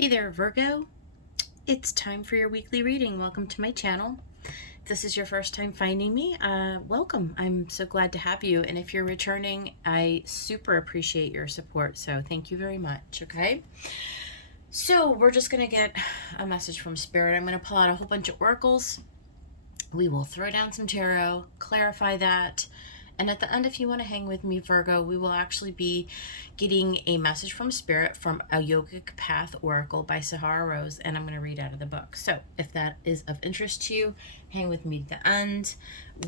Hey there, Virgo. It's time for your weekly reading. Welcome to my channel. If this is your first time finding me, welcome. I'm so glad to have you. And if you're returning, I super appreciate your support. So thank you very much, okay? So we're just going to get a message from Spirit. I'm going to pull out a whole bunch of oracles. We will throw down some tarot, clarify that. And at the end, if you want to hang with me, Virgo, we will actually be getting a message from Spirit from a Yogic Path Oracle by Sahara Rose, and I'm going to read out of the book. So if that is of interest to you, hang with me at the end.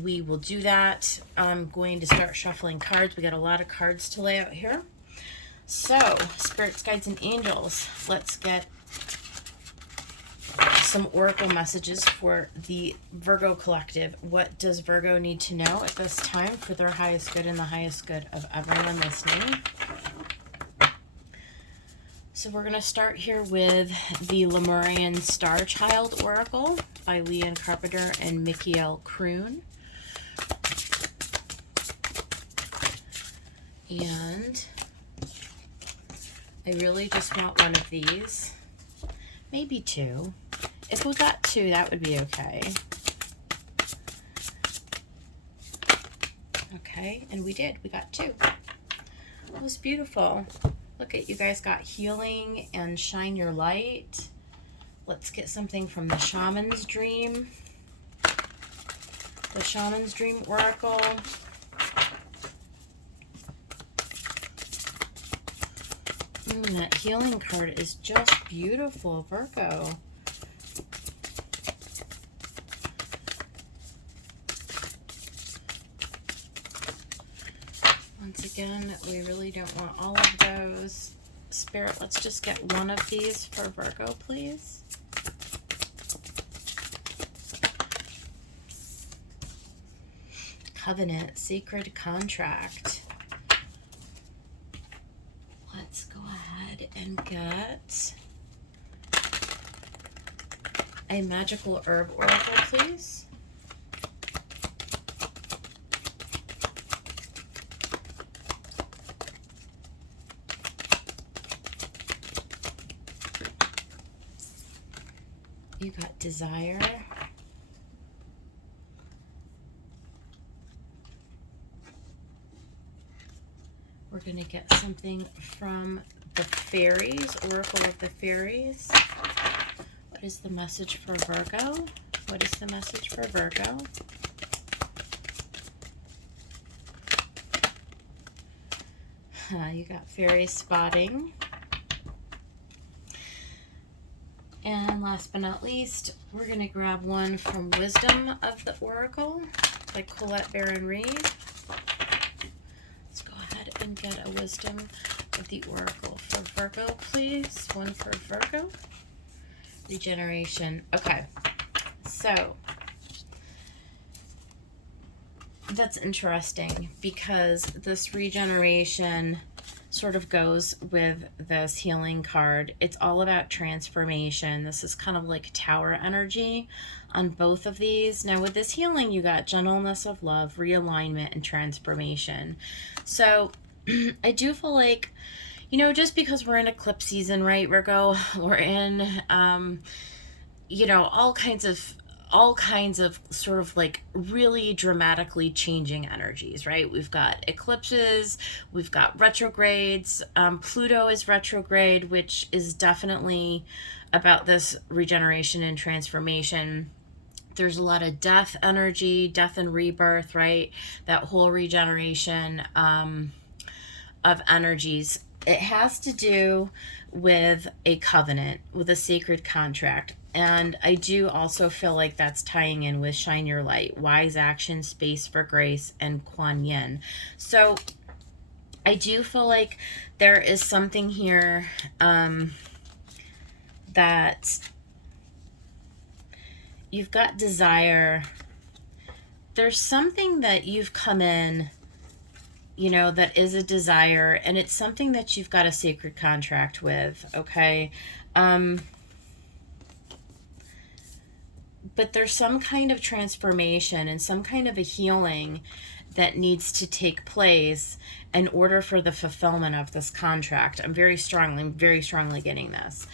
We will do that. I'm going to start shuffling cards. We got a lot of cards to lay out here. So, Spirits, Guides, and Angels, let's get some oracle messages for the Virgo collective. What does Virgo need to know at this time for their highest good and the highest good of everyone listening? So we're going to start here with the Lemurian Star Child Oracle by Leon Carpenter and Michael Kroon. And I really just want one of these, maybe two. If we got two, that would be okay. Okay, and we did. We got two. That was beautiful. Look at you guys got healing and shine your light. Let's get something from the Shaman's Dream. The Shaman's Dream Oracle. That healing card is just beautiful, Virgo. Once again, we really don't want all of those. Spirit, let's just get one of these for Virgo, please. Covenant, Sacred Contract. Let's go ahead and get a Magical Herb Oracle, please. You got Desire. We're going to get something from the Fairies, Oracle of the Fairies. What is the message for Virgo? What is the message for Virgo? You got Fairy Spotting. And last but not least, we're going to grab one from Wisdom of the Oracle by Colette Baron Reed. Let's go ahead and get a Wisdom of the Oracle for Virgo, please. One for Virgo. Regeneration. Okay, so that's interesting because this regeneration sort of goes with this healing card. It's all about transformation. This is kind of like tower energy on both of these. Now with this healing, you got gentleness of love, realignment, and transformation. So I do feel like, you know, just because we're in eclipse season, right, Virgo, we're in, you know, all kinds of sort of like really dramatically changing energies, right? We've got eclipses, we've got retrogrades. Pluto is retrograde, which is definitely about this regeneration and transformation. There's a lot of death energy, death and rebirth, right? That whole regeneration of energies. It has to do with a covenant, with a sacred contract. And I do also feel like that's tying in with Shine Your Light, Wise Action, Space for Grace, and Kuan Yin. So I do feel like there is something here that you've got desire. There's something that you've come in, you know, that is a desire, and it's something that you've got a sacred contract with, okay? But there's some kind of transformation and some kind of a healing that needs to take place in order for the fulfillment of this contract. I'm very strongly getting this.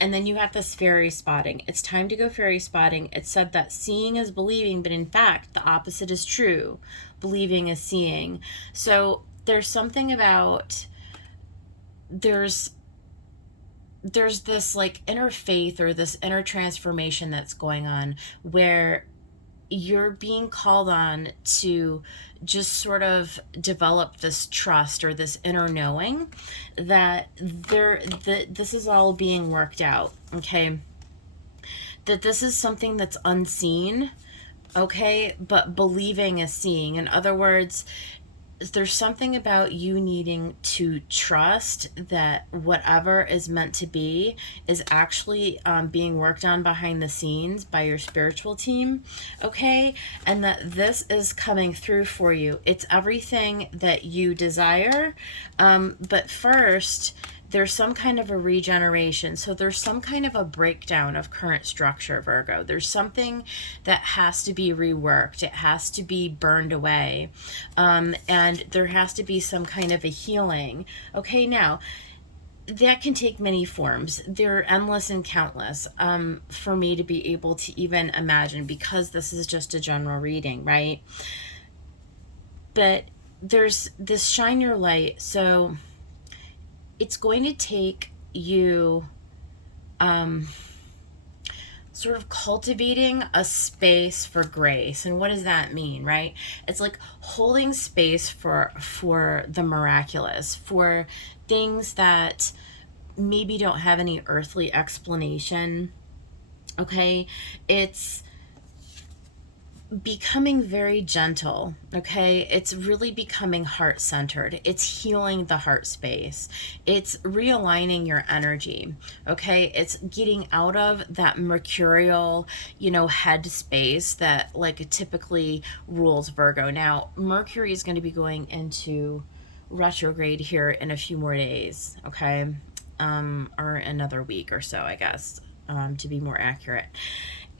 And then you have this fairy spotting. It's time to go fairy spotting. It's said that seeing is believing, but in fact, the opposite is true. Believing is seeing. So there's something about, there's this like inner faith or this inner transformation that's going on where you're being called on to just sort of develop this trust or this inner knowing that this is all being worked out, okay? That this is something that's unseen, okay? But believing is seeing. In other words, there's something about you needing to trust that whatever is meant to be is actually being worked on behind the scenes by your spiritual team, okay? And that this is coming through for you. It's everything that you desire, but first, there's some kind of a regeneration. So there's some kind of a breakdown of current structure, Virgo. There's something that has to be reworked. It has to be burned away. And there has to be some kind of a healing. Okay, now, that can take many forms. They're endless and countless for me to be able to even imagine, because this is just a general reading, right? But there's this shine your light. So it's going to take you sort of cultivating a space for grace. And what does that mean, right? It's like holding space for the miraculous, for things that maybe don't have any earthly explanation, okay? It's becoming very gentle, okay? It's really becoming heart-centered. It's healing the heart space. It's realigning your energy, okay? It's getting out of that mercurial, head space that like typically rules Virgo. Now, Mercury is going to be going into retrograde here in a few more days, okay? Or another week or so, I guess, to be more accurate.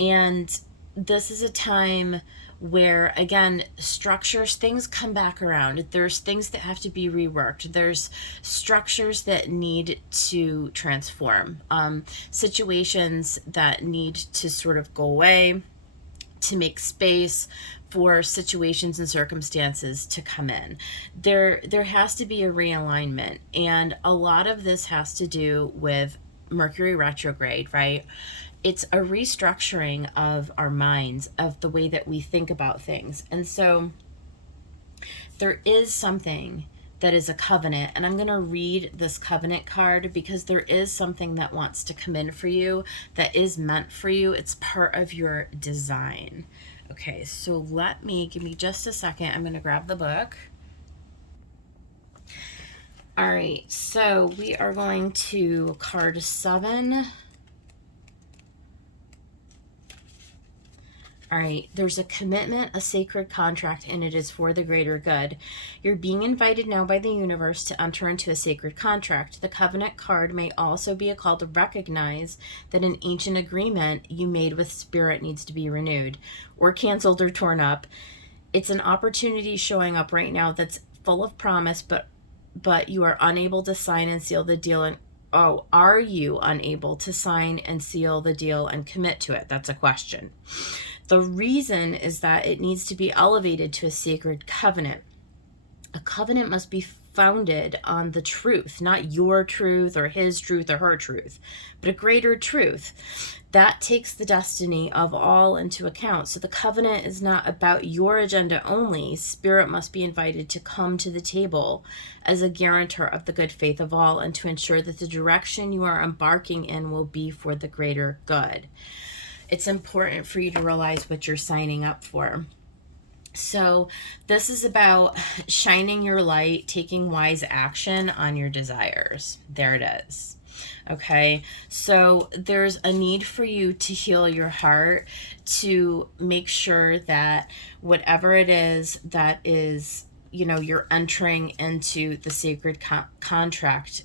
And this is a time where, again, structures, things come back around. There's things that have to be reworked. There's structures that need to transform. Situations that need to sort of go away to make space for situations and circumstances to come in. There has to be a realignment. And a lot of this has to do with Mercury retrograde, right? It's a restructuring of our minds, of the way that we think about things. And so there is something that is a covenant, and I'm going to read this covenant card because there is something that wants to come in for you, that is meant for you. It's part of your design. Okay, so give me just a second. I'm going to grab the book. All right, so we are going to card 7. All right, there's a commitment, a sacred contract, and it is for the greater good. You're being invited now by the universe to enter into a sacred contract. The covenant card may also be a call to recognize that an ancient agreement you made with spirit needs to be renewed or canceled or torn up. It's an opportunity showing up right now that's full of promise, but you are unable to sign and seal the deal. And are you unable to sign and seal the deal and commit to it? That's a question. The reason is that it needs to be elevated to a sacred covenant. A covenant must be founded on the truth, not your truth or his truth or her truth, but a greater truth. That takes the destiny of all into account. So the covenant is not about your agenda only. Spirit must be invited to come to the table as a guarantor of the good faith of all and to ensure that the direction you are embarking in will be for the greater good. It's important for you to realize what you're signing up for. So this is about shining your light, taking wise action on your desires. There it is. Okay, so there's a need for you to heal your heart, to make sure that whatever it is that is, you're entering into the sacred contract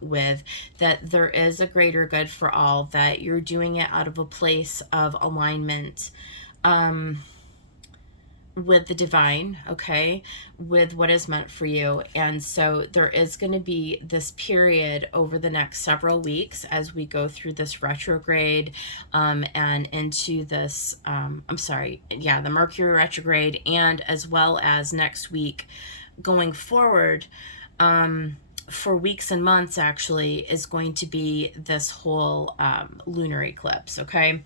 with, that there is a greater good for all, that you're doing it out of a place of alignment, with the divine, okay, with what is meant for you. And so there is going to be this period over the next several weeks as we go through this retrograde, and into this, the Mercury retrograde, and as well as next week going forward, for weeks and months actually, is going to be this whole lunar eclipse, okay?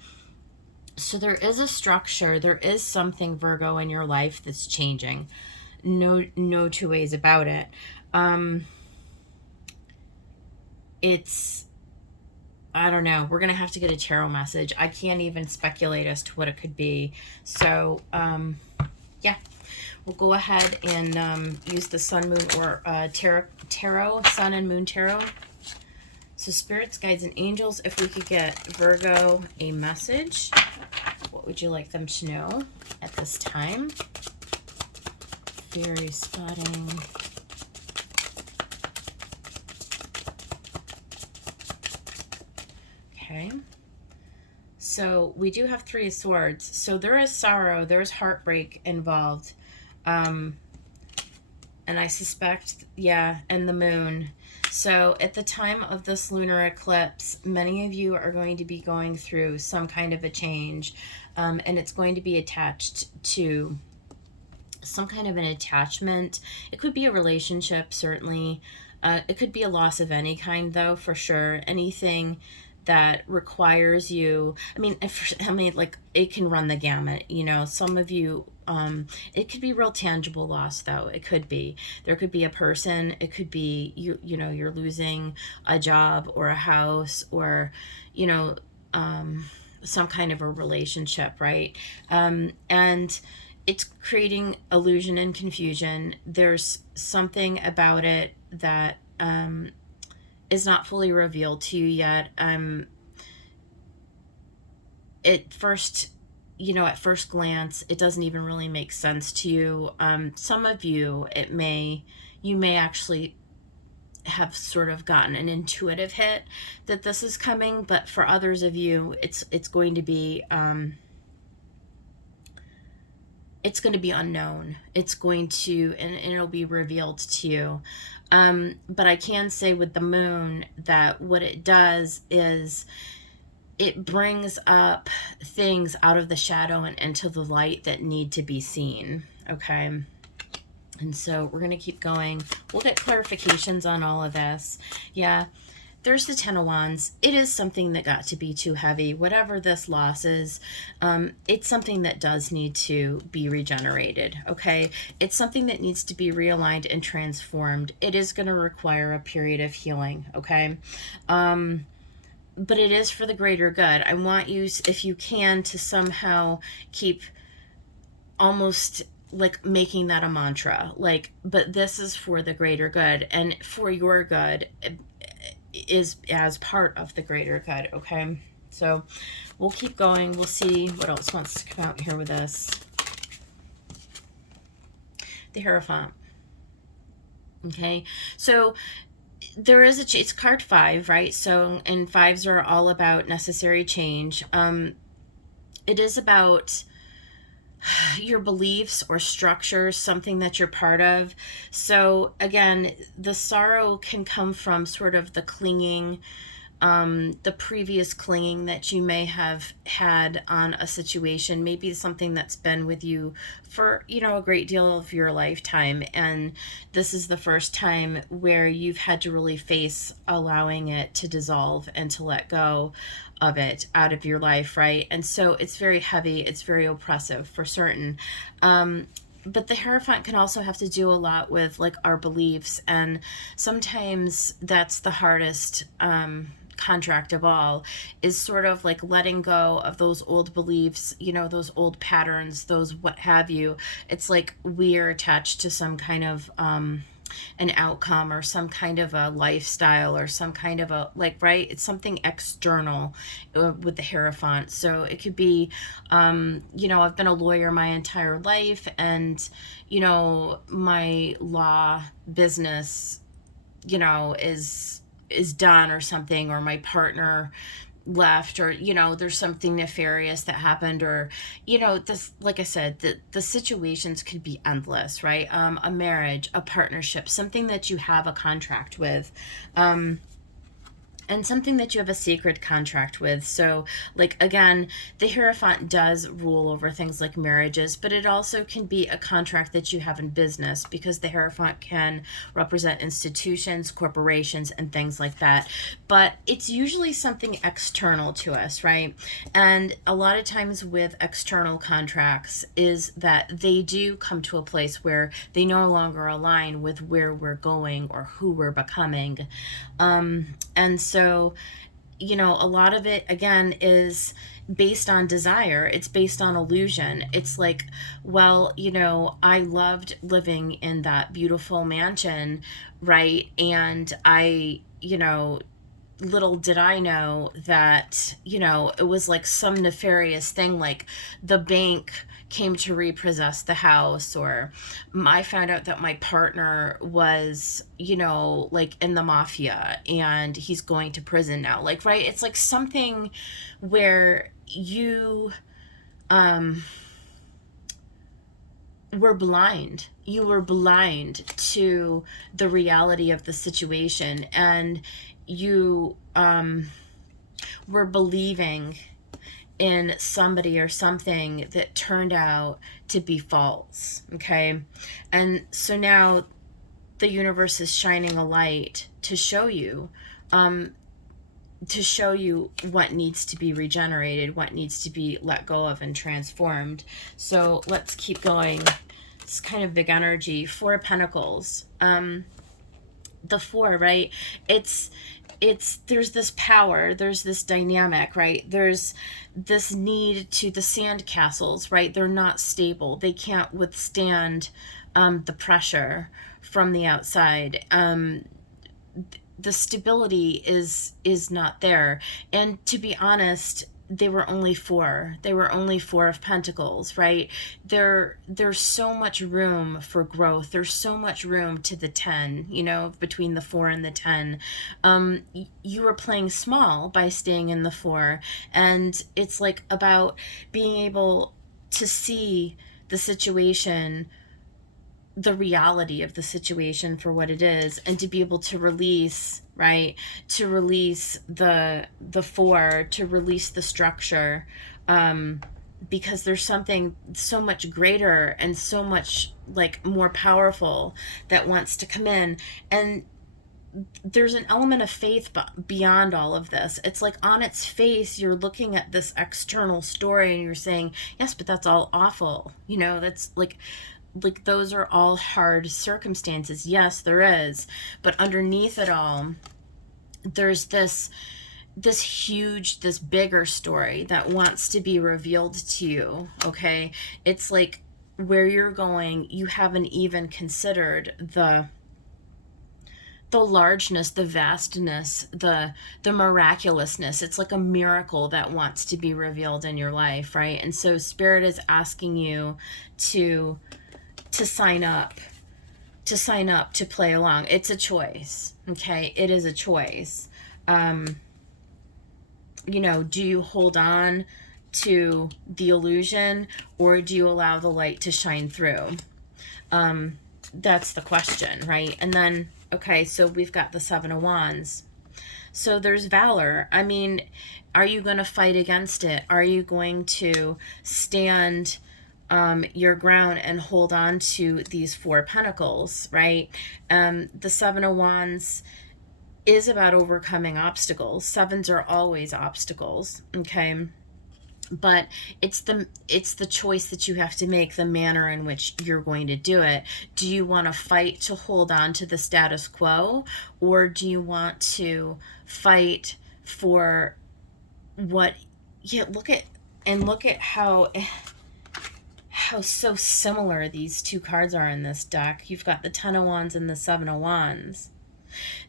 So there is a structure, there is something, Virgo, in your life that's changing. No two ways about it. It's, I don't know. We're going to have to get a tarot message. I can't even speculate as to what it could be. So, yeah, we'll go ahead and use the Sun, Moon, or tarot, Sun and Moon Tarot. So spirits, guides, and angels, if we could get Virgo a message, what would you like them to know at this time? Fairy spotting. Okay. So we do have Three of Swords. So there is sorrow, there's heartbreak involved. And I suspect, yeah, and the moon. So at the time of this lunar eclipse, many of you are going to be going through some kind of a change, and it's going to be attached to some kind of an attachment. It could be a relationship, certainly. It could be a loss of any kind, though, for sure. Anything that requires you, like, it can run the gamut. You know, some of you, it could be real tangible loss, though. It could be, there could be a person, it could be you know, you're losing a job or a house, or, you know, some kind of a relationship, right? And it's creating illusion and confusion. There's something about it that is not fully revealed to you yet. At first glance, it doesn't even really make sense to you. Some of you, you may actually have sort of gotten an intuitive hit that this is coming, but for others of you, it's going to be unknown. It's going to, and it'll be revealed to you. But I can say with the moon that what it does is it brings up things out of the shadow and into the light that need to be seen, okay? And so we're going to keep going. We'll get clarifications on all of this. Yeah, there's the Ten of Wands. It is something that got to be too heavy. Whatever this loss is, it's something that does need to be regenerated, okay? It's something that needs to be realigned and transformed. It is going to require a period of healing, okay? But it is for the greater good. I want you, if you can, to somehow keep almost like making that a mantra, like, but this is for the greater good, and for your good is as part of the greater good, okay? So we'll keep going. We'll see what else wants to come out here with us. The Hera Font. Okay, so there is it's card 5, right? So, and 5s are all about necessary change. It is about your beliefs or structures, something that you're part of. So again, the sorrow can come from sort of the clinging, the previous clinging that you may have had on a situation, maybe something that's been with you for, you know, a great deal of your lifetime. And this is the first time where you've had to really face allowing it to dissolve and to let go of it out of your life, right? And so it's very heavy, it's very oppressive for certain. But the Hera Font can also have to do a lot with like our beliefs, and sometimes that's the hardest contract of all, is sort of like letting go of those old beliefs, you know, those old patterns, those what have you. It's like we're attached to some kind of an outcome or some kind of a lifestyle or some kind of a, like, right, it's something external with the Hera Font. So it could be, you know, I've been a lawyer my entire life, and, you know, my law business, you know, is done or something, or my partner, left, or there's something nefarious that happened, or this, like I said, the situations could be endless, right? A marriage, a partnership, something that you have a contract with, and something that you have a sacred contract with. So, like, again, the Hera Font does rule over things like marriages, but it also can be a contract that you have in business, because the Hera Font can represent institutions, corporations, and things like that. But it's usually something external to us, right? And a lot of times with external contracts is that they do come to a place where they no longer align with where we're going or who we're becoming. And so, a lot of it, again, is based on desire. It's based on illusion. It's like, well, I loved living in that beautiful mansion, right? And little did I know that, it was like some nefarious thing, like the bank came to repossess the house, or I found out that my partner was, like in the mafia and he's going to prison now. Like, right? It's like something where you were blind. You were blind to the reality of the situation, and you were believing in somebody or something that turned out to be false. Okay. And so now the universe is shining a light to show you what needs to be regenerated, what needs to be let go of and transformed. So let's keep going. It's kind of big energy. Four of Pentacles. The four, right? There's this power, there's this dynamic, right? There's this need to the sand castles, right? They're not stable. They can't withstand the pressure from the outside. The stability is not there. And to be honest, they were only four. They were only Four of Pentacles, right? There's so much room for growth. There's so much room to the 10, between the 4 and the 10. You were playing small by staying in the 4. And it's like about being able to see the situation, the reality of the situation for what it is, and to be able to release, right? To release the 4, to release the structure, because there's something so much greater and so much like more powerful that wants to come in. And there's an element of faith beyond all of this. It's like on its face, you're looking at this external story and you're saying, yes, but that's all awful. That's like those are all hard circumstances. Yes, there is. But underneath it all, there's this huge, this bigger story that wants to be revealed to you. Okay. It's like where you're going, you haven't even considered the largeness, the vastness, the miraculousness. It's like a miracle that wants to be revealed in your life, right? And so Spirit is asking you to sign up, to play along. It's a choice. Okay. It is a choice. Do you hold on to the illusion, or do you allow the light to shine through? That's the question, right? And then, okay, so we've got the 7 of Wands. So there's valor. I mean, are you going to fight against it? Are you going to stand your ground and hold on to these 4 pentacles, right? The 7 of Wands is about overcoming obstacles. 7s are always obstacles, okay? But it's the choice that you have to make, the manner in which you're going to do it. Do you want to fight to hold on to the status quo, or do you want to fight for what? Yeah, look at how so similar these two cards are in this deck. You've got the 10 of Wands and the 7 of Wands.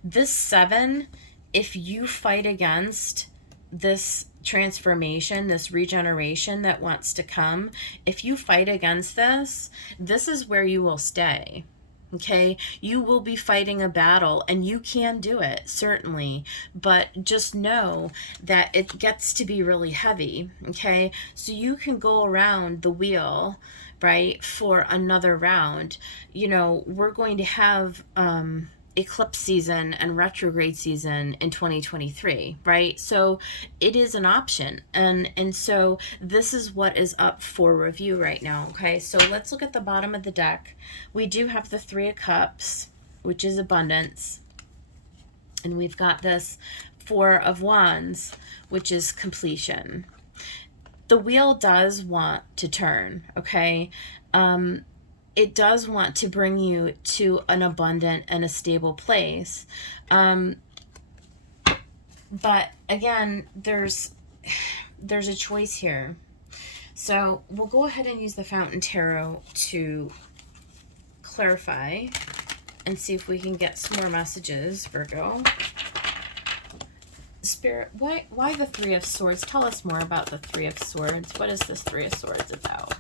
This 7, if you fight against this transformation, this regeneration that wants to come, if you fight against this, this is where you will stay. Okay, you will be fighting a battle and you can do it, certainly, but just know that it gets to be really heavy. Okay, so you can go around the wheel, right, for another round. You know, we're going to have eclipse season and retrograde season in 2023, right? So it is an option, and so this is what is up for review right now. Okay, so let's look at the bottom of the deck. We do have the Three of Cups, which is abundance, and we've got this Four of Wands, which is completion. The wheel does want to turn, okay? It does want to bring you to an abundant and a stable place. But again, there's a choice here. So we'll go ahead and use the Fountain Tarot to clarify and see if we can get some more messages, Virgo. Spirit, why the Three of Swords? Tell us more about the Three of Swords. What is this Three of Swords about?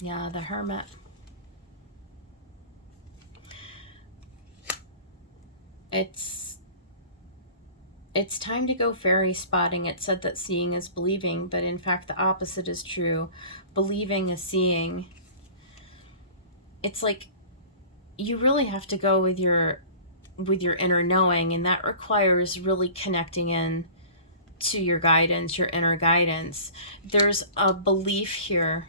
Yeah, the Hermit. It's time to go fairy spotting. It said that seeing is believing, but in fact the opposite is true. Believing is seeing. It's like you really have to go with your inner knowing, and that requires really connecting in to your guidance, your inner guidance. There's a belief here.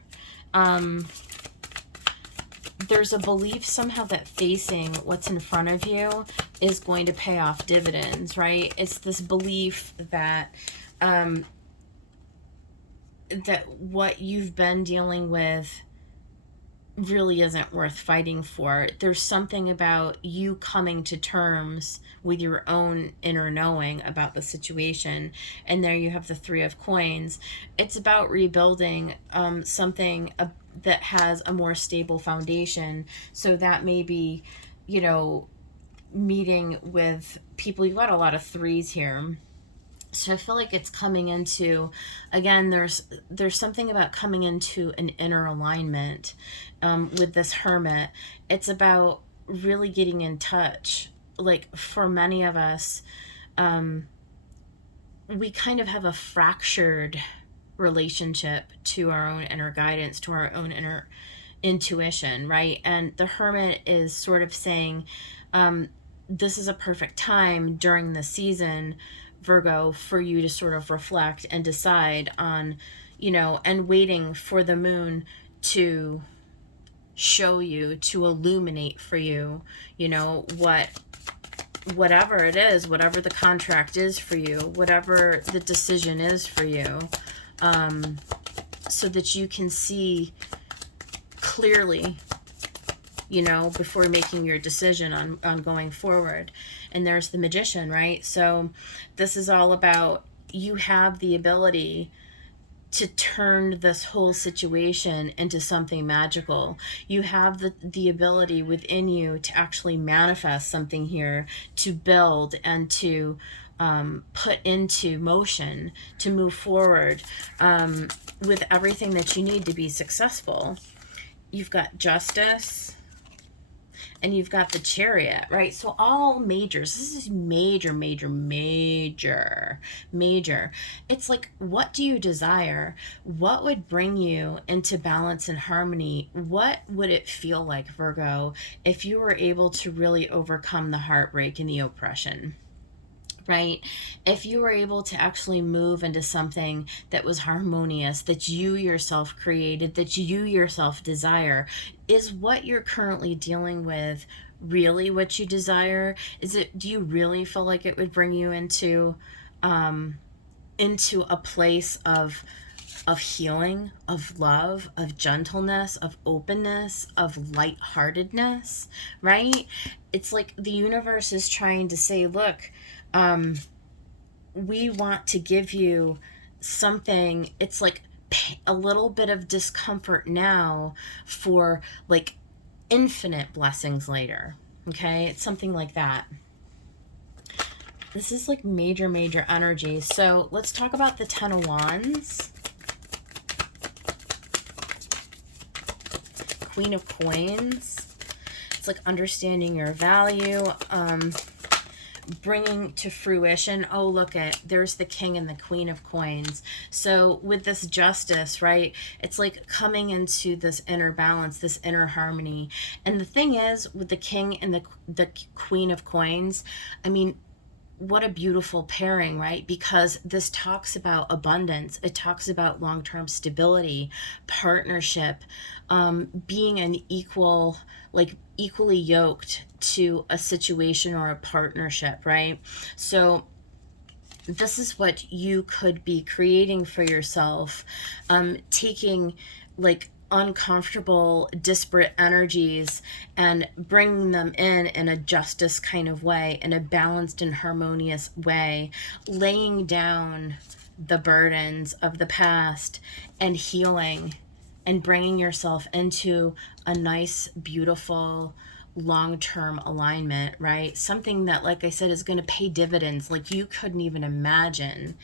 There's a belief somehow that facing what's in front of you is going to pay off dividends, right? It's this belief that that what you've been dealing with really isn't worth fighting for. There's something about you coming to terms with your own inner knowing about the situation. And there you have the Three of Coins. It's about rebuilding something that has a more stable foundation. So that may be, you know, meeting with people. You've got a lot of threes here. So I feel like it's coming into, again, there's something about coming into an inner alignment with this Hermit. It's about really getting in touch. Like for many of us, we kind of have a fractured relationship to our own inner guidance, to our own inner intuition, right? And the Hermit is sort of saying, this is a perfect time during the season, Virgo, for you to sort of reflect and decide on, you know, and waiting for the moon to show you, to illuminate for you, you know, whatever it is, whatever the contract is for you, whatever the decision is for you, so that you can see clearly, you know, before making your decision on going forward. And there's the Magician, right? So this is all about, you have the ability to turn this whole situation into something magical. You have the ability within you to actually manifest something here, to build and to put into motion, to move forward with everything that you need to be successful. You've got Justice, and you've got the Chariot, right? So all majors. This is major, major, major, major. It's like, what do you desire? What would bring you into balance and harmony? What would it feel like, Virgo, if you were able to really overcome the heartbreak and the oppression? Right? If you were able to actually move into something that was harmonious, that you yourself created, that you yourself desire, is what you're currently dealing with really what you desire? Do you really feel like it would bring you into a place of healing, of love, of gentleness, of openness, of lightheartedness, right? It's like the universe is trying to say, look, we want to give you something. It's like a little bit of discomfort now for like infinite blessings later. Okay, it's something like that. This is like major, major energy. So let's talk about the Ten of Wands. Queen of Coins. It's like understanding your value, bringing to fruition. Oh, look at, there's the King and the Queen of Coins. So with this justice, right, it's like coming into this inner balance, this inner harmony. And the thing is, with the King and the Queen of Coins, I mean, what a beautiful pairing, right? Because this talks about abundance. It talks about long-term stability, partnership, being an equal, like equally yoked to a situation or a partnership, right? So this is what you could be creating for yourself, taking like uncomfortable, disparate energies and bringing them in a justice kind of way, in a balanced and harmonious way, laying down the burdens of the past and healing and bringing yourself into a nice, beautiful, long-term alignment, right? Something that, like I said, is going to pay dividends like you couldn't even imagine.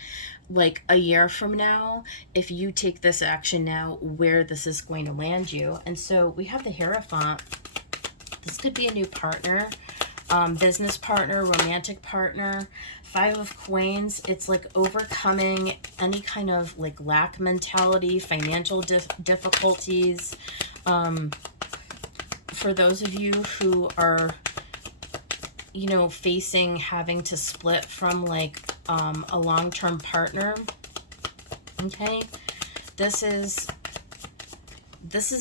Like a year from now, if you take this action now, where this is going to land you. And so we have the Hera Font. This could be a new partner, business partner, romantic partner. Five of Coins, it's like overcoming any kind of like lack mentality, financial difficulties. For those of you who are, you know, facing having to split from like a long-term partner, okay, this is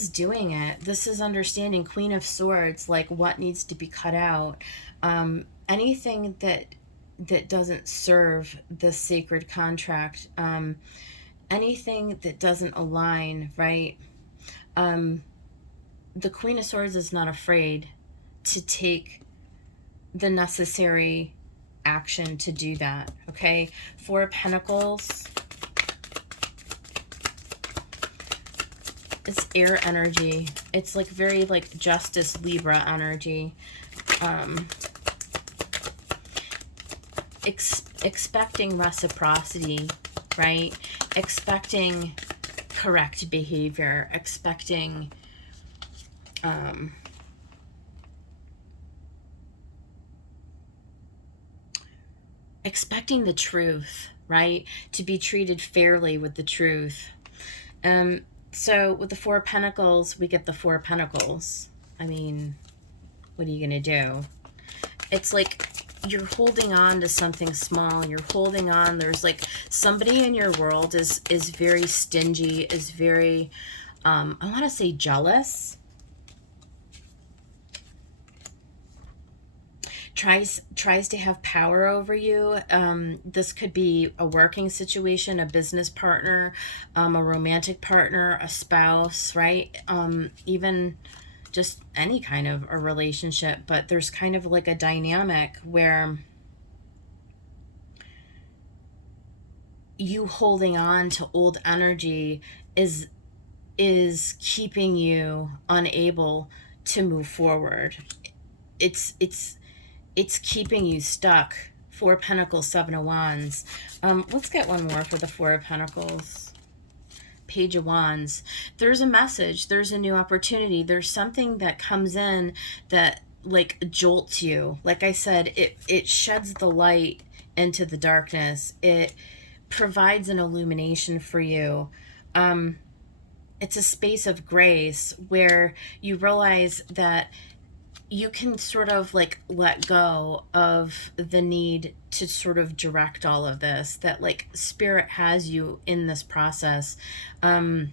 doing it. This is understanding. Queen of Swords, like what needs to be cut out, anything that doesn't serve the sacred contract, anything that doesn't align, right? The Queen of Swords is not afraid to take the necessary action to do that, okay? Four of Pentacles. It's air energy. It's like very like Justice Libra energy. Expecting reciprocity, right? Expecting correct behavior, expecting expecting the truth, right? To be treated fairly with the truth. So with the Four of Pentacles, we get the Four of Pentacles. I mean, what are you going to do? It's like you're holding on to something small. You're holding on. There's like somebody in your world is very stingy, is very, I want to say jealous. Tries to have power over you. This could be a working situation, a business partner, a romantic partner, a spouse, right? Even just any kind of a relationship, but there's kind of like a dynamic where you holding on to old energy is keeping you unable to move forward. It's keeping you stuck. Four of Pentacles, Seven of Wands. Let's get one more for the Four of Pentacles. Page of Wands. There's a message. There's a new opportunity. There's something that comes in that like jolts you. Like I said, it sheds the light into the darkness. It provides an illumination for you. It's a space of grace where you realize that you can sort of like let go of the need to sort of direct all of this, that like spirit has you in this process, that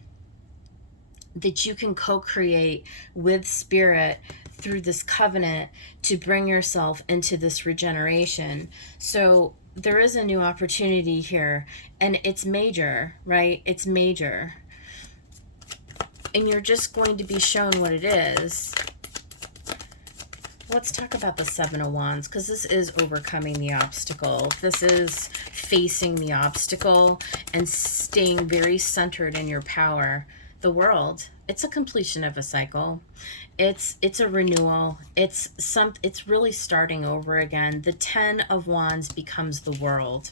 you can co-create with spirit through this covenant to bring yourself into this regeneration. So there is a new opportunity here, and it's major, right? It's major. And you're just going to be shown what it is. Let's talk about the Seven of Wands, because this is overcoming the obstacle. This is facing the obstacle and staying very centered in your power. The World, it's a completion of a cycle. It's a renewal. It's really starting over again. The Ten of Wands becomes the World.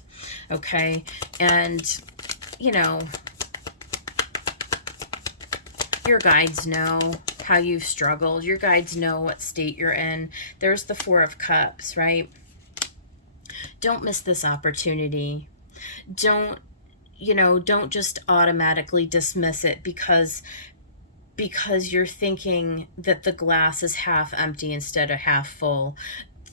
Okay? And you know, your guides know how you've struggled. Your guides know what state you're in. There's the Four of Cups, right? Don't miss this opportunity. Don't just automatically dismiss it because you're thinking that the glass is half empty instead of half full.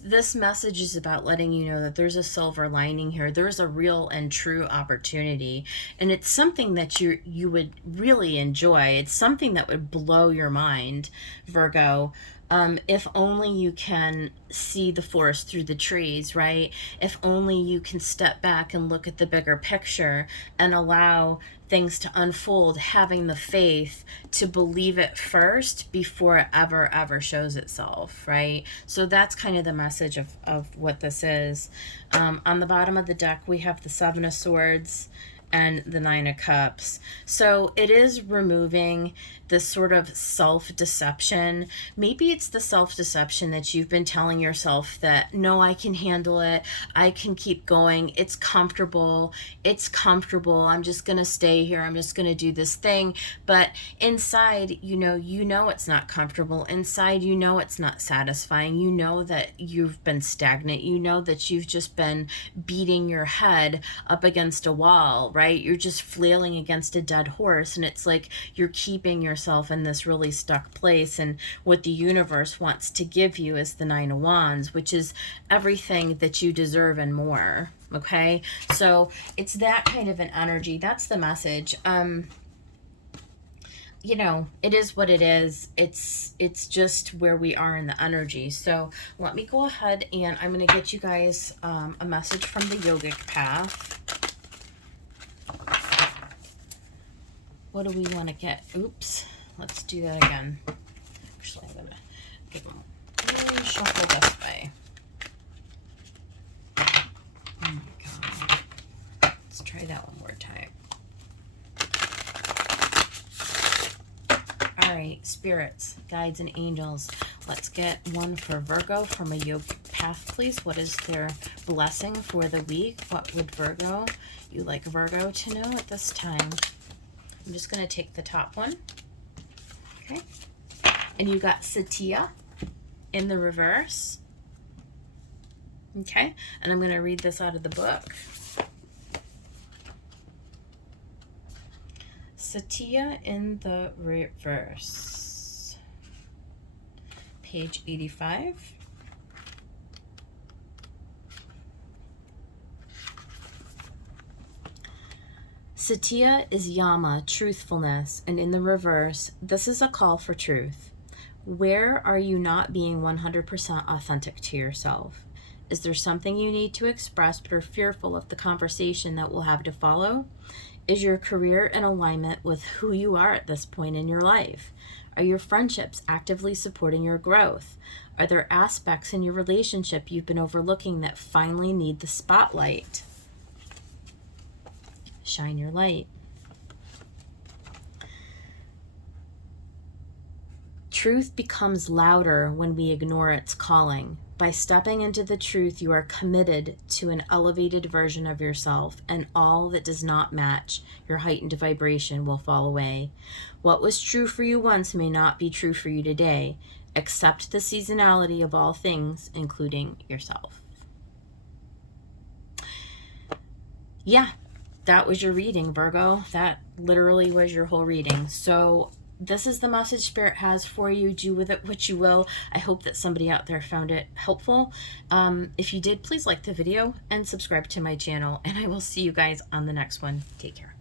This message is about letting you know that there's a silver lining here. There's a real and true opportunity, and it's something that you would really enjoy. It's something that would blow your mind, Virgo. If only you can see the forest through the trees, right? If only you can step back and look at the bigger picture and allow things to unfold, having the faith to believe it first before it ever shows itself, right? So that's kind of the message of what this is. On the bottom of the deck, we have the Seven of Swords and the Nine of Cups. So it is removing this sort of self-deception. Maybe it's the self-deception that you've been telling yourself that, no, I can handle it. I can keep going. It's comfortable. It's comfortable. I'm just going to stay here. I'm just going to do this thing. But inside, you know it's not comfortable. Inside, you know it's not satisfying. You know that you've been stagnant. You know that you've just been beating your head up against a wall, right? You're just flailing against a dead horse, and it's like you're keeping yourself in this really stuck place. And what the universe wants to give you is the Nine of Wands, which is everything that you deserve and more. Okay, so it's that kind of an energy. That's the message. It is what it is. It's just where we are in the energy. So let me go ahead and I'm going to get you guys a message from the Yogic Path. What do we want to get? Oops. Let's do that again. Actually, I'm going to give them shuffle this way. Oh my God. Let's try that one more time. All right, spirits, guides, and angels. Let's get one for Virgo from a Yogic Path, please. What is their blessing for the week? What would you like Virgo to know at this time? I'm just going to take the top one. Okay. And you got Satya in the reverse. Okay. And I'm going to read this out of the book. Satya in the reverse. Page 85. Satya is Yama, truthfulness, and in the reverse, this is a call for truth. Where are you not being 100% authentic to yourself? Is there something you need to express but are fearful of the conversation that will have to follow? Is your career in alignment with who you are at this point in your life? Are your friendships actively supporting your growth? Are there aspects in your relationship you've been overlooking that finally need the spotlight? Shine your light. Truth becomes louder when we ignore its calling. By stepping into the truth, you are committed to an elevated version of yourself, and all that does not match your heightened vibration will fall away. What was true for you once may not be true for you today. Accept the seasonality of all things, including yourself. Yeah. That was your reading, Virgo. That literally was your whole reading. So this is the message Spirit has for you. Do with it what you will. I hope that somebody out there found it helpful. If you did, please like the video and subscribe to my channel. And I will see you guys on the next one. Take care.